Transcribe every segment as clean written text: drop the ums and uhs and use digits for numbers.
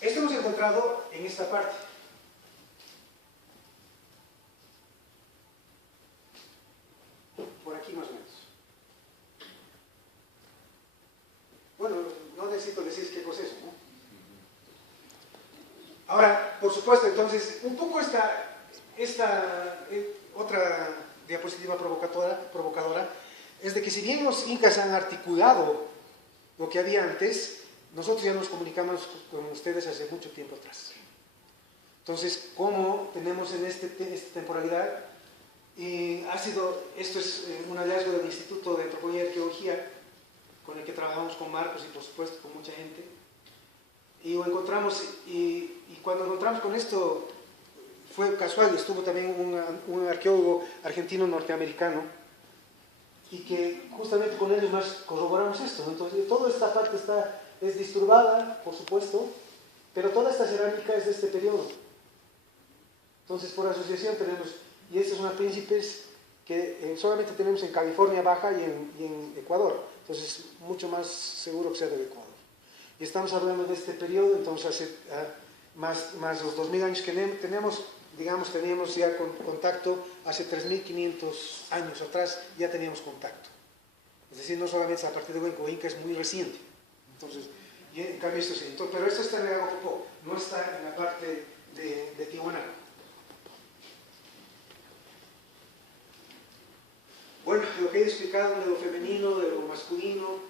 Esto hemos encontrado en esta parte. Por aquí más o menos. Bueno, no necesito decir qué cosa es eso, ¿no? Ahora, por supuesto, entonces, un poco esta otra diapositiva provocadora es de que si bien los incas han articulado lo que había antes, nosotros ya nos comunicamos con ustedes hace mucho tiempo atrás. Entonces, como tenemos en esta temporalidad, esto es un hallazgo del Instituto de Antropología y Arqueología, con el que trabajamos con Marcos y por supuesto con mucha gente, y lo encontramos, y cuando encontramos con esto, fue casual, estuvo también un arqueólogo argentino norteamericano, y que justamente con ellos más corroboramos esto. Entonces, toda esta parte es disturbada, por supuesto, pero toda esta cerámica es de este periodo. Entonces, por asociación tenemos, y esta es una príncipes que solamente tenemos en California Baja y en Ecuador. Entonces, mucho más seguro que sea del Ecuador. Y estamos hablando de este periodo, entonces hace más los 2000 años que tenemos, digamos, teníamos ya contacto hace 3500 años atrás, ya teníamos contacto. Es decir, no solamente a partir de Huenco, Inca es muy reciente. Entonces, y en cambio esto sí. Pero esto está en el Lago Popó, no está en la parte de Tiwanaku. Bueno, lo que he explicado de lo femenino, de lo masculino,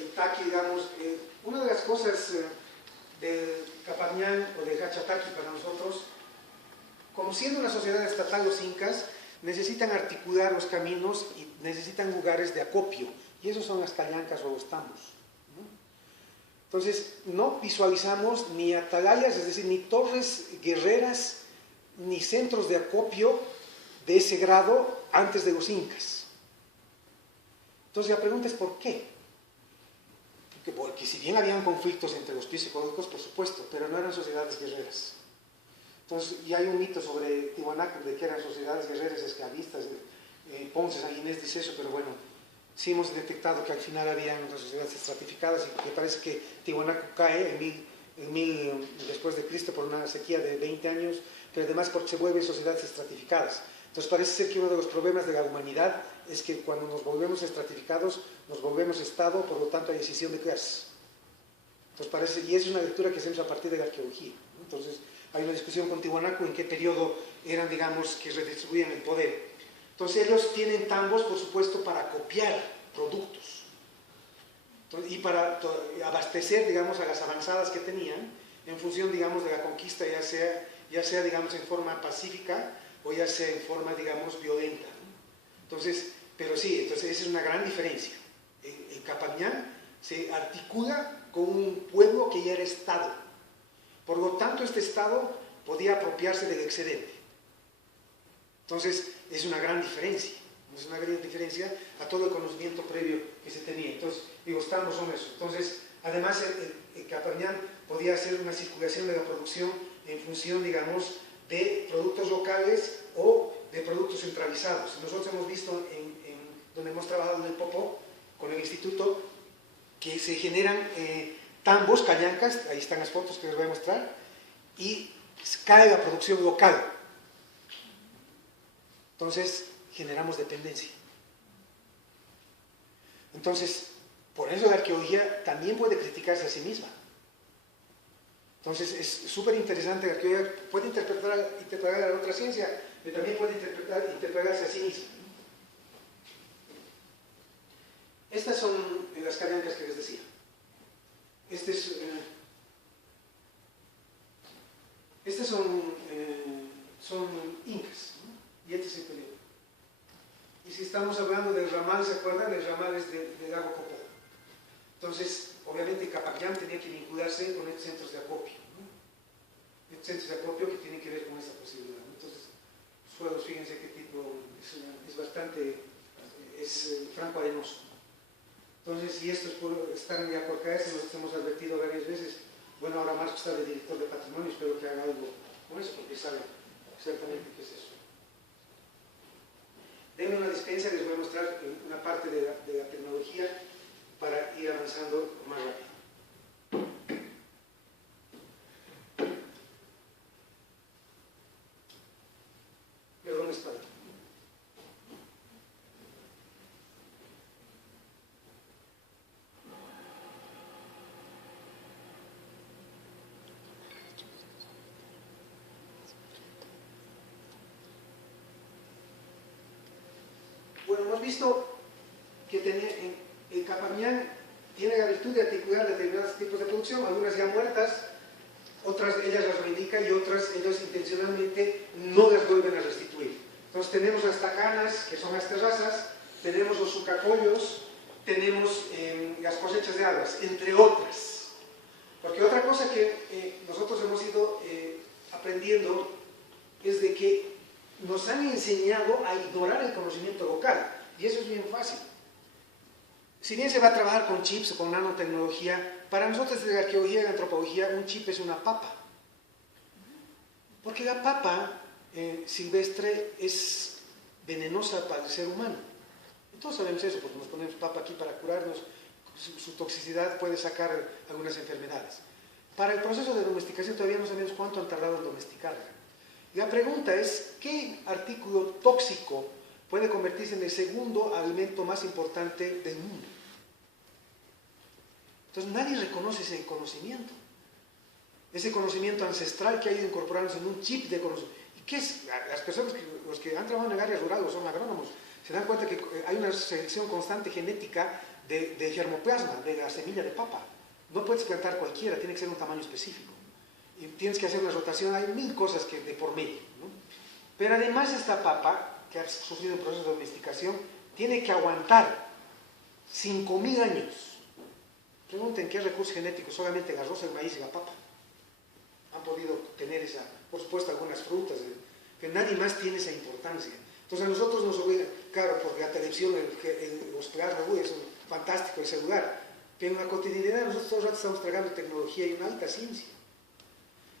el taqui, digamos, una de las cosas del Capañán o de Hachataqui para nosotros, como siendo una sociedad estatal, los incas necesitan articular los caminos y necesitan lugares de acopio, y esos son las callancas o los tambos, ¿no? Entonces, no visualizamos ni atalayas, es decir, ni torres guerreras, ni centros de acopio de ese grado antes de los incas. Entonces la pregunta es ¿por qué? Porque si bien habían conflictos entre los psicólogos, por supuesto, pero no eran sociedades guerreras. Entonces, y hay un mito sobre Tiwanaku de que eran sociedades guerreras esclavistas. Ponce San Ginés dice eso, pero bueno, sí hemos detectado que al final habían otras sociedades estratificadas y que parece que Tiwanaku cae en 1000 después de Cristo por una sequía de 20 años, pero además porque se vuelven sociedades estratificadas. Entonces parece ser que uno de los problemas de la humanidad es que cuando nos volvemos estratificados, nos volvemos Estado, por lo tanto hay escisión de clases. Entonces parece, y es una lectura que hacemos a partir de la arqueología, ¿no? Entonces hay una discusión con Tiwanaku en qué periodo eran, digamos, que redistribuían el poder. Entonces ellos tienen tambos, por supuesto, para copiar productos. Entonces, y para abastecer, digamos, a las avanzadas que tenían, en función, digamos, de la conquista, ya sea, digamos, en forma pacífica, o ya sea en forma, digamos, violenta, ¿no? Entonces, pero sí, entonces esa es una gran diferencia. El Capañán se articula con un pueblo que ya era Estado. Por lo tanto, este Estado podía apropiarse del excedente. Entonces, es una gran diferencia. Es una gran diferencia a todo el conocimiento previo que se tenía. Entonces, digo, estamos son eso. Entonces, además, el Capañán podía hacer una circulación de la producción en función, digamos, de productos locales o de productos centralizados. Nosotros hemos visto donde hemos trabajado en el Popó, con el instituto, que se generan tambos, callancas, ahí están las fotos que les voy a mostrar, y cae la producción local. Entonces, generamos dependencia. Entonces, por eso la arqueología también puede criticarse a sí misma. Entonces, es súper interesante, la arqueología puede interpretar a la otra ciencia, pero también puede interpretarse a sí misma. Estas son las callancas que les decía. Estas son incas, ¿no? Y este es el periodo. Y si estamos hablando del ramal, ¿se acuerdan? El ramal es del lago Popó. Entonces, obviamente Capañán tenía que vincularse con estos centros de acopio, ¿no? Estos centros de acopio que tienen que ver con esa posibilidad, ¿no? Entonces, suelos, fíjense qué tipo, es bastante, franco arenoso. Entonces, si estos están ya por caerse, nos hemos advertido varias veces. Bueno, ahora Marcos está de director de patrimonio, espero que haga algo con eso, porque sabe exactamente qué es eso. Denme una dispensa, les voy a mostrar una parte de la tecnología para ir avanzando más rápido. hemos visto que el Capamyán tiene la virtud de articular determinados tipos de producción, algunas ya muertas, otras ellas las reivindican y otras ellas intencionalmente no las vuelven a restituir. Entonces tenemos las tacanas, que son las terrazas, tenemos los sucacollos, tenemos las cosechas de habas, entre otras. Porque otra cosa que nosotros hemos ido aprendiendo es de que nos han enseñado a ignorar el conocimiento local, y eso es bien fácil. Si bien se va a trabajar con chips o con nanotecnología, para nosotros desde la arqueología y la antropología un chip es una papa. Porque la papa silvestre es venenosa para el ser humano. Todos sabemos eso porque nos ponemos papa aquí para curarnos, su toxicidad puede sacar algunas enfermedades. Para el proceso de domesticación todavía no sabemos cuánto han tardado en domesticarla. La pregunta es, ¿qué artículo tóxico puede convertirse en el segundo alimento más importante del mundo? Entonces nadie reconoce ese conocimiento ancestral que ha ido incorporándose en un chip de conocimiento. ¿Y qué es? Las personas, los que han trabajado en el área rural o son agrónomos, se dan cuenta que hay una selección constante genética de germoplasma, de la semilla de papa. No puedes plantar cualquiera, tiene que ser un tamaño específico. Y tienes que hacer una rotación, hay mil cosas que de por medio, ¿no? Pero además esta papa, que ha sufrido un proceso de domesticación, tiene que aguantar 5.000 años. Pregunten qué recursos genéticos, solamente el arroz, el maíz y la papa han podido tener esa, por supuesto algunas frutas, que nadie más tiene esa importancia. Entonces a nosotros nos obliga, claro, porque la televisión, los plasmas, es fantástico el celular, pero en la cotidianidad nosotros todo el rato estamos tragando tecnología y una alta ciencia.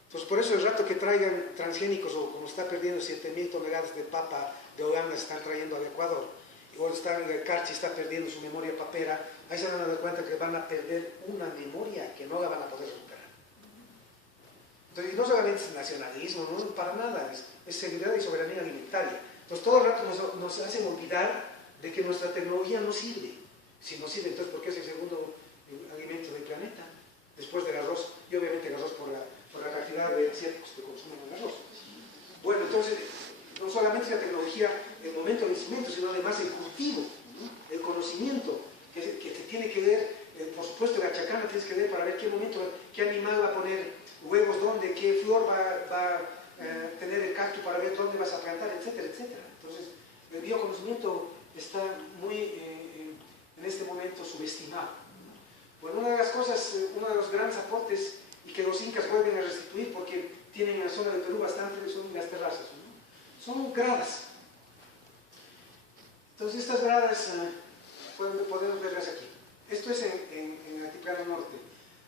Entonces por eso el rato que traigan transgénicos, o como está perdiendo 7.000 toneladas de papa de Holanda, se están trayendo al Ecuador, o el Carchi está perdiendo su memoria papera, ahí se van a dar cuenta que van a perder una memoria que no la van a poder recuperar. Entonces no solamente es nacionalismo, no para nada, es seguridad y soberanía alimentaria. Entonces todo el rato nos hacen olvidar de que nuestra tecnología no sirve. Si no sirve, entonces ¿por qué es el segundo alimento del planeta? Después del arroz, y obviamente el arroz por la cantidad de asiáticos que consumen el arroz. Bueno, entonces, no solamente la tecnología, el momento del instrumento, sino además el cultivo, ¿no? El conocimiento que te tiene que ver, por supuesto la chacana tienes que ver para ver qué momento, qué animal va a poner huevos dónde, qué flor va a tener el cactus para ver dónde vas a plantar, etcétera, etcétera. Entonces, el bioconocimiento está muy, en este momento, subestimado. Bueno, una de las cosas, uno de los grandes aportes y que los incas vuelven a restituir porque tienen en la zona de Perú bastante, son las terrazas, ¿no? Son gradas. Entonces estas gradas podemos verlas aquí. Esto es en el altiplano norte.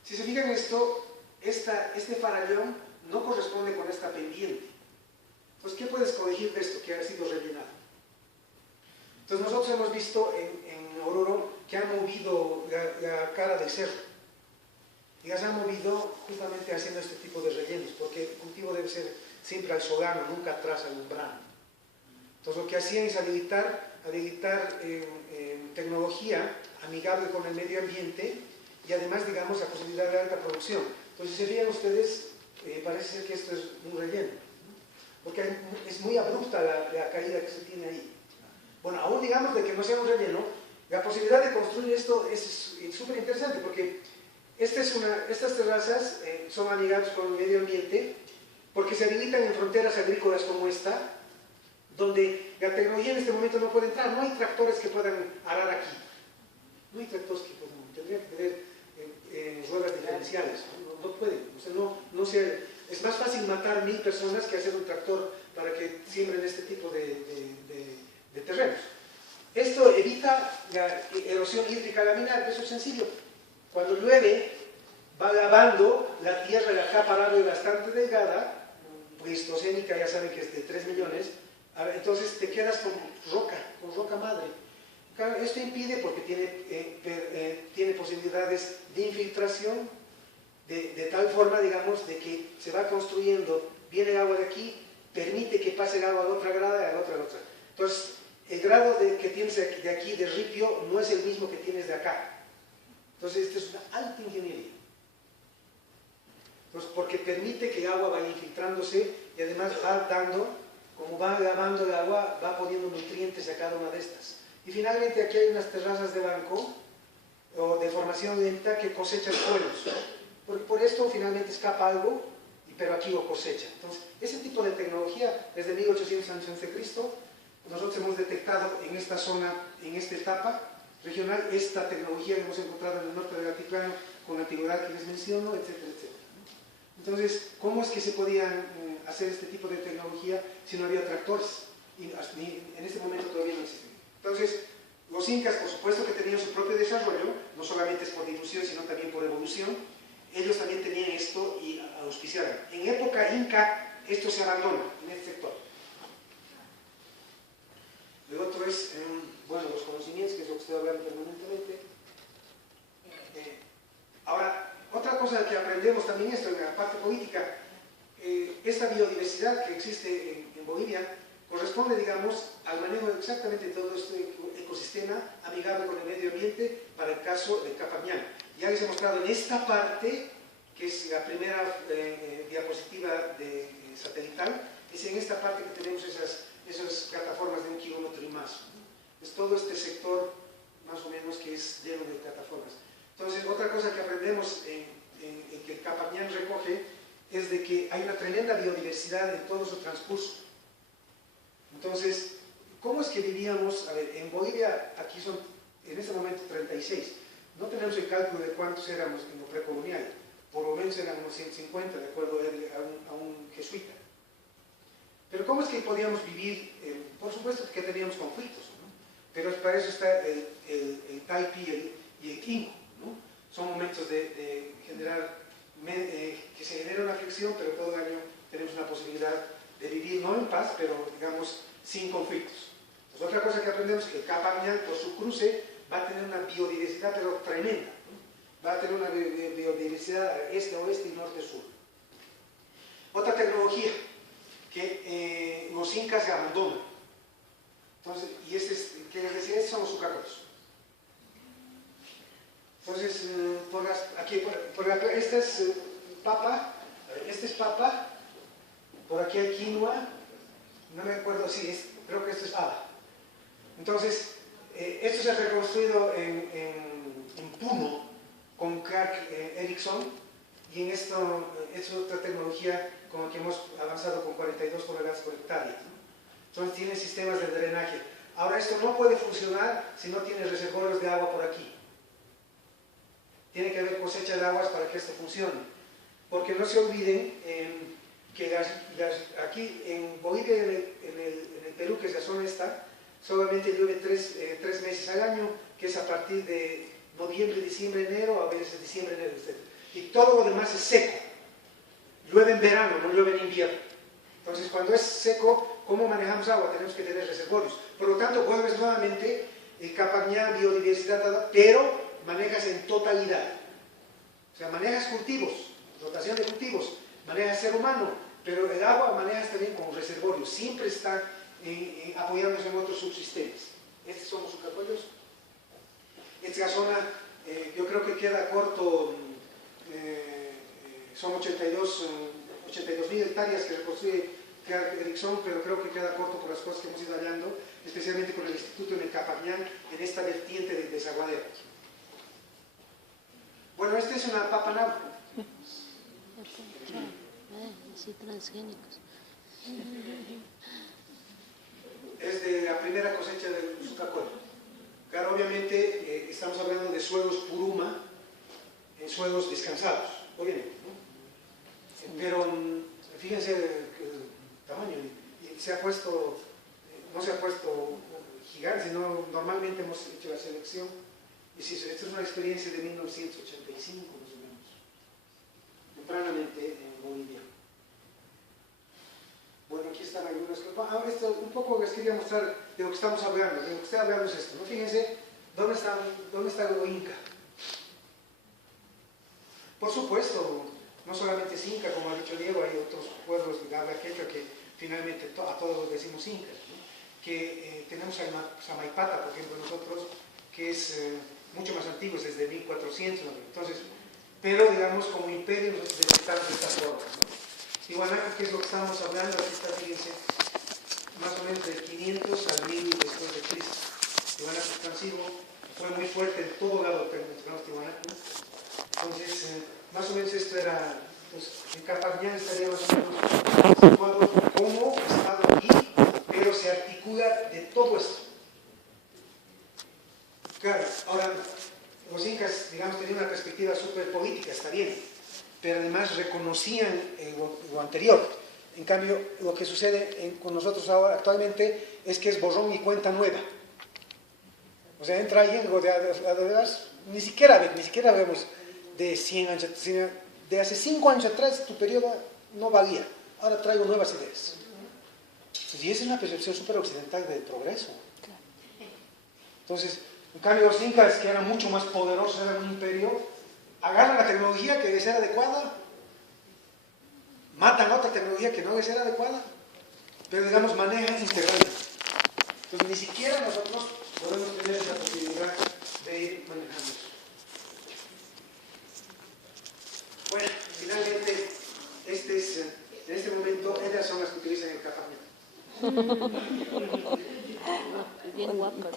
Si se fijan esto, este farallón no corresponde con esta pendiente. Entonces, ¿qué puedes corregir de esto que ha sido rellenado? Entonces nosotros hemos visto en Oruro que han movido la cara del cerro. Y las han movido justamente haciendo este tipo de rellenos, porque el cultivo debe ser siempre al solano, nunca atrás al umbral. Entonces lo que hacían es habilitar tecnología amigable con el medio ambiente y además, digamos, la posibilidad de alta producción. Entonces, si se fijan ustedes, parece ser que esto es un relleno, porque es muy abrupta la caída que se tiene ahí. Bueno, aún digamos de que no sea un relleno, la posibilidad de construir esto es súper interesante, porque estas terrazas son amigables con el medio ambiente porque se habilitan en fronteras agrícolas como esta, donde la tecnología en este momento no puede entrar. No hay tractores que puedan arar aquí. No hay tractores que puedan. Tendrían que tener ruedas diferenciales. No pueden. O sea, es más fácil matar 1.000 personas que hacer un tractor para que siembren este tipo de terrenos. Esto evita la erosión hídrica laminar, que eso es sencillo. Cuando llueve, va lavando la tierra, la capa de agua bastante delgada, pleistocénica, ya saben que es de 3 millones, entonces te quedas con roca madre. Claro, esto impide, porque tiene posibilidades de infiltración, de tal forma, digamos, de que se va construyendo, viene el agua de aquí, permite que pase el agua a la otra grada y a la otra. Entonces, el grado que tienes de aquí de ripio no es el mismo que tienes de acá. Entonces, esto es una alta ingeniería. Entonces, porque permite que el agua vaya infiltrándose y además va dando, como va lavando el agua, va poniendo nutrientes a cada una de estas. Y finalmente aquí hay unas terrazas de banco o de formación lenta que cosechan suelos. Por esto finalmente escapa algo, pero aquí lo cosecha. Entonces, ese tipo de tecnología, desde 1800 años antes de Cristo, nosotros hemos detectado en esta zona, en esta etapa regional, esta tecnología que hemos encontrado en el norte del altiplano, con la antigüedad que les menciono, etcétera, etcétera. Entonces, ¿cómo es que se podían hacer este tipo de tecnología si no había tractores? Y en este momento todavía no existen. Entonces, los incas, por supuesto que tenían su propio desarrollo, no solamente es por difusión, sino también por evolución. Ellos también tenían esto y auspiciaban. En época inca, esto se abandona en este sector. El otro es, bueno, los conocimientos, que es lo que estoy hablando permanentemente. Ahora, otra cosa que aprendemos también esto en la parte política, esta biodiversidad que existe en Bolivia corresponde, digamos, al manejo exactamente de todo este ecosistema amigable con el medio ambiente para el caso de Capañán. Ya les he mostrado en esta parte, que es la primera diapositiva satelital, es en esta parte que tenemos esas plataformas de 1 kilómetro y más. Es todo este sector, más o menos, que es lleno de plataformas. Entonces, otra cosa que aprendemos en que Capañán recoge es de que hay una tremenda biodiversidad en todo su transcurso. Entonces, ¿cómo es que vivíamos? A ver, en Bolivia, aquí son, en este momento, 36. No tenemos el cálculo de cuántos éramos en lo precolonial. Por lo menos eran unos 150, de acuerdo a un jesuita. Pero ¿cómo es que podíamos vivir? Por supuesto que teníamos conflictos, ¿no? Pero para eso está el taipi y el quinco, ¿no? Son momentos de generar, que se genera una fricción, pero todo el año tenemos una posibilidad de vivir, no en paz, pero digamos, sin conflictos. Pues otra cosa que aprendemos es que Capañán, por su cruce, va a tener una biodiversidad, pero tremenda, ¿no? Va a tener una biodiversidad este-oeste y norte-sur. Otra tecnología que los incas abandonan. Entonces, y que les decía, estos son los sucacolos. Entonces, esta es papa, por aquí hay quinoa, no me acuerdo si creo que esto es haba. Entonces, esto se ha reconstruido en Puno con Clark Erickson, y en esto es otra tecnología con la que hemos avanzado con 42 toneladas por hectárea, ¿no? Entonces tiene sistemas de drenaje. Ahora esto no puede funcionar si no tiene reservorios de agua por aquí. Tiene que haber cosecha de aguas para que esto funcione. Porque no se olviden que aquí en Bolivia y en el Perú, que es la zona esta, solamente llueve 3 meses al año, que es a partir de noviembre, diciembre, enero, a veces diciembre, enero, etc. Y todo lo demás es seco. Llueve en verano, no llueve en invierno. Entonces, cuando es seco, ¿cómo manejamos agua? Tenemos que tener reservorios. Por lo tanto, vuelves nuevamente Capañán, biodiversidad, pero manejas en totalidad. O sea, manejas cultivos, rotación de cultivos, manejas ser humano, pero el agua manejas también como reservorio. Siempre está apoyándose en otros subsistemas. Estos son los sucacoyos. Esta es la zona, yo creo que queda corto, son 82.000 hectáreas que reconstruye Clark Erickson, pero creo que queda corto por las cosas que hemos ido hallando, especialmente con el instituto en el Capañán, en esta vertiente del desaguadero. Bueno, esta es una papa nau. Sí, transgénicos. Es de la primera cosecha del sucacoyo. Claro, obviamente estamos hablando de suelos puruma, suelos descansados, obviamente, ¿no? Pero fíjense el tamaño, y se ha puesto, no se ha puesto gigante, sino normalmente hemos hecho la selección. Y sí, esta es una experiencia de 1985, más o menos, tempranamente en Bolivia. Bueno, aquí están algunas cosas. Esto un poco les quería mostrar de lo que estamos hablando. De lo que estoy hablando es esto, ¿no? Fíjense, ¿dónde está lo inca? Por supuesto, no solamente es inca, como ha dicho Diego, hay otros pueblos de habla quechua que finalmente a todos los decimos incas, ¿no? Que tenemos a Samaipata, por ejemplo, nosotros, que es mucho más antiguo, es desde 1400, ¿no? Entonces, pero digamos, como imperio nosotros detectamos de esta forma, ¿no? Tiwanaku, que es lo que estamos hablando, aquí está, fíjense, más o menos de 500 al 1000 después de Cristo. Tiwanaku expansivo, fue muy fuerte en todo lado del Tiwanaku. Entonces, más o menos esto era, pues, en Capañán estaría más o menos situado como estado aquí, pero se articula de todo esto. Claro, ahora, los incas, digamos, tenían una perspectiva súper política, está bien, pero además reconocían lo anterior. En cambio, lo que sucede con nosotros ahora, actualmente, es que es borrón y cuenta nueva. O sea, entra alguien, ni siquiera vemos de 100 años, de hace 5 años atrás tu periodo no valía, ahora traigo nuevas ideas. Y esa es una percepción súper occidental del progreso. Entonces, en cambio los incas, que eran mucho más poderosos, eran un imperio, agarran la tecnología que les era adecuada, matan otra tecnología que no les era adecuada, pero digamos manejan integralmente. Entonces ni siquiera nosotros podemos tener esa posibilidad de ir manejando eso. Bueno, finalmente, en este momento, ellas son las que utilizan el Capañán. Bien guapo.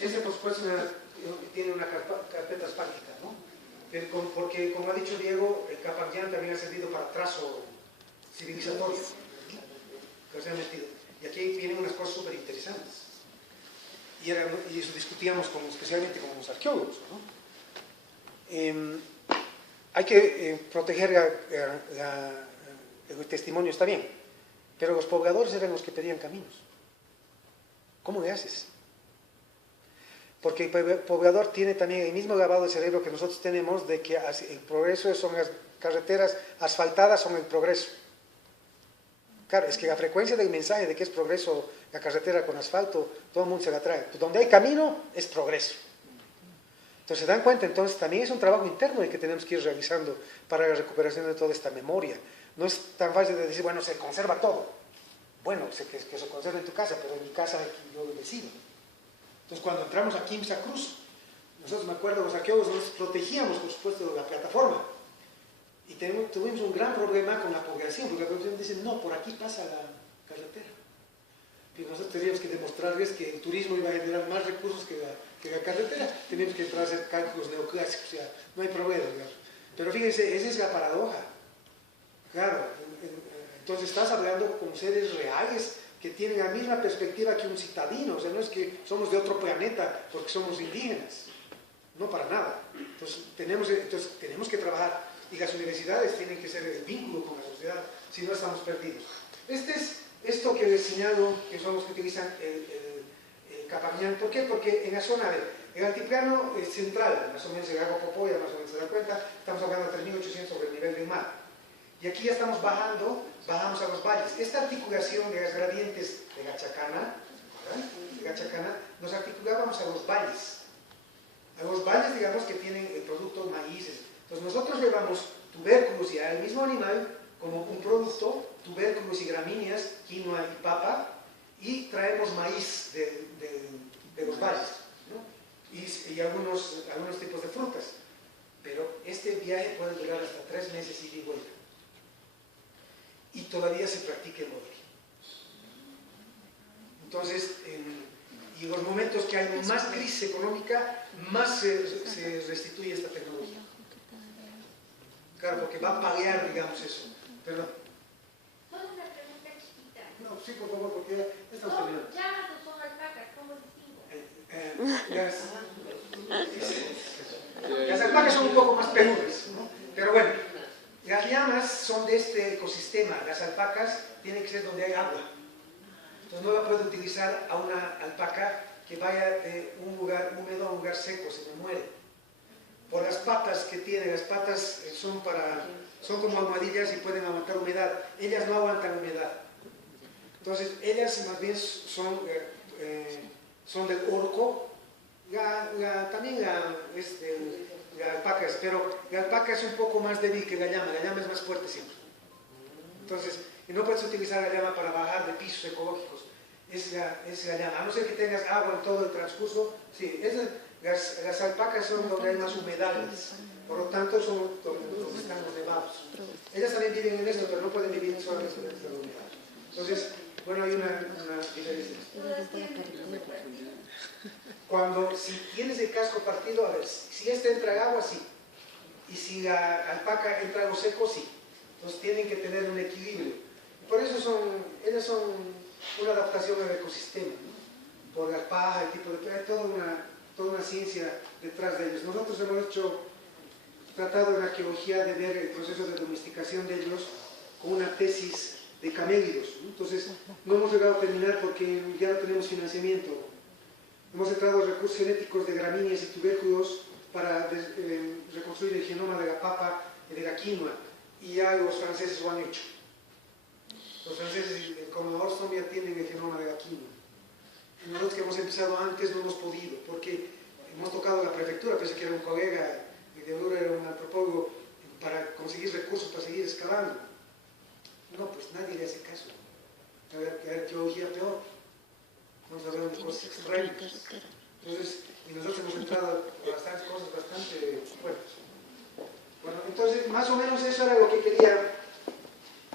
Ese, por supuesto, tiene una carpeta aspáltica, ¿no? Porque, como ha dicho Diego, el Capañán también ha servido para trazo civilizatorio, que se ha metido. Y aquí vienen unas cosas súper interesantes. Y eso discutíamos especialmente con los arqueólogos, ¿no? Hay que proteger el testimonio, está bien, pero los pobladores eran los que pedían caminos. ¿Cómo le haces? Porque el poblador tiene también el mismo lavado de cerebro que nosotros tenemos de que el progreso son las carreteras asfaltadas, son el progreso. Claro, es que la frecuencia del mensaje de que es progreso la carretera con asfalto, todo el mundo se la trae. Pues donde hay camino, es progreso. Entonces, ¿se dan cuenta? Entonces, también es un trabajo interno el que tenemos que ir realizando para la recuperación de toda esta memoria. No es tan fácil de decir, bueno, se conserva todo. Bueno, que se conserva en tu casa, pero en mi casa yo lo decido. Entonces, cuando entramos aquí en Quimsa Cruz, nosotros, me acuerdo, los arqueólogos nos protegíamos, por supuesto, de la plataforma. Y tuvimos un gran problema con la población, porque la población dice, no, por aquí pasa la carretera. Y nosotros teníamos que demostrarles que el turismo iba a generar más recursos que la carretera. Teníamos que entrar a hacer cálculos neoclásicos, o sea, no hay problema, digamos. Pero fíjense, esa es la paradoja. Claro, entonces estás hablando con seres reales que tienen la misma perspectiva que un citadino, o sea, no es que somos de otro planeta porque somos indígenas, no para nada. Entonces tenemos que trabajar, y las universidades tienen que ser el vínculo con la sociedad, si no estamos perdidos. Esto que les señalo, que son los que utilizan el Capañán, ¿por qué? Porque en la zona del altiplano central, más o menos el lago Popoya, más o menos se dan cuenta, estamos hablando de 3.800 sobre el nivel del mar. Y aquí ya estamos bajamos a los valles. Esta articulación de las gradientes de Gachacana, nos articulábamos a los valles. A los valles, digamos, que tienen el producto maíces. Entonces nosotros llevamos tubérculos y al mismo animal como un producto, tubérculos y gramíneas, quinoa y papa, y traemos maíz de los valles, ¿no? y algunos tipos de frutas. Pero este viaje puede durar hasta 3 meses ida y vuelta. Y todavía se practica el modelo. Entonces, y en los momentos que hay más crisis económica, más se restituye esta tecnología. Claro, porque va a paliar, digamos, eso. Perdón. Solo una pregunta chiquita. No, sí, por favor, porque ya estamos terminando. ¿Son llamas o son alpacas? ¿Cómo distingo? Las alpacas son un poco más peludas, ¿no? Pero bueno, las llamas son de este ecosistema. Las alpacas tienen que ser donde hay agua. Entonces no la puedo utilizar a una alpaca que vaya de un lugar húmedo a un lugar seco, se me muere. Por las patas que tiene, las patas son como almohadillas y pueden aguantar humedad. Ellas no aguantan humedad. Entonces, ellas más bien son del orco. También la alpaca es, pero la alpaca es un poco más débil que la llama es más fuerte siempre. Entonces, y no puedes utilizar la llama para bajar de pisos ecológicos. Es la llama. A no ser que tengas agua en todo el transcurso, sí, las alpacas son donde hay más humedales, por lo tanto son donde están los nevados. Ellas también viven en esto, pero no pueden vivir solamente en la humedad. Entonces, bueno, hay una diferencia. Todas tienen un Cuando, si tienes el casco partido, a ver, si este entra agua, sí. Y si la alpaca entra algo seco, sí. Entonces tienen que tener un equilibrio. Por eso ellas son una adaptación al ecosistema, ¿no? Por la paja, el tipo de... Hay toda una ciencia detrás de ellos. Nosotros hemos tratado en arqueología de ver el proceso de domesticación de ellos con una tesis de camélidos, ¿no? Entonces, no hemos llegado a terminar porque ya no tenemos financiamiento. Hemos entrado recursos genéticos de gramíneas y tubérculos para reconstruir el genoma de la papa y de la quinoa, y ya los franceses lo han hecho. Los franceses con la Orstom ya tienen el genoma de la quinoa. Y nosotros que hemos empezado antes no hemos podido, porque hemos tocado la prefectura, pensé que era un colega de Oruro, era un antropólogo, para conseguir recursos para seguir excavando. No, pues nadie le hace caso. La arqueología peor. Vamos a hablar de cosas extrañas. Entonces, y nosotros hemos entrado a bastantes cosas bastante fuertes. Bueno, entonces, más o menos eso era lo que quería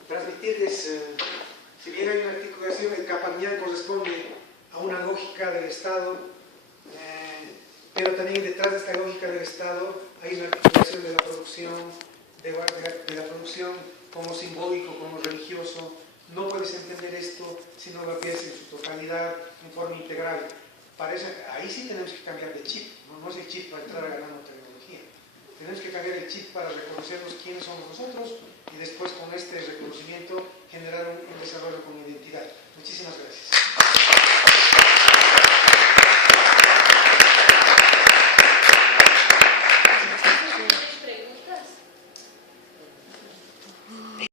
transmitirles. Si bien hay una articulación, el Capamyán corresponde a una lógica del Estado, pero también detrás de esta lógica del Estado hay una articulación de la producción, de la producción como simbólico, como religioso. No puedes entender esto si no lo ves en su totalidad, en forma integral. Ahí sí tenemos que cambiar de chip, no es el chip para entrar a la nanotecnología. Tenemos que cambiar el chip para reconocernos quiénes somos nosotros y después con este reconocimiento generar un desarrollo con identidad. Muchísimas gracias.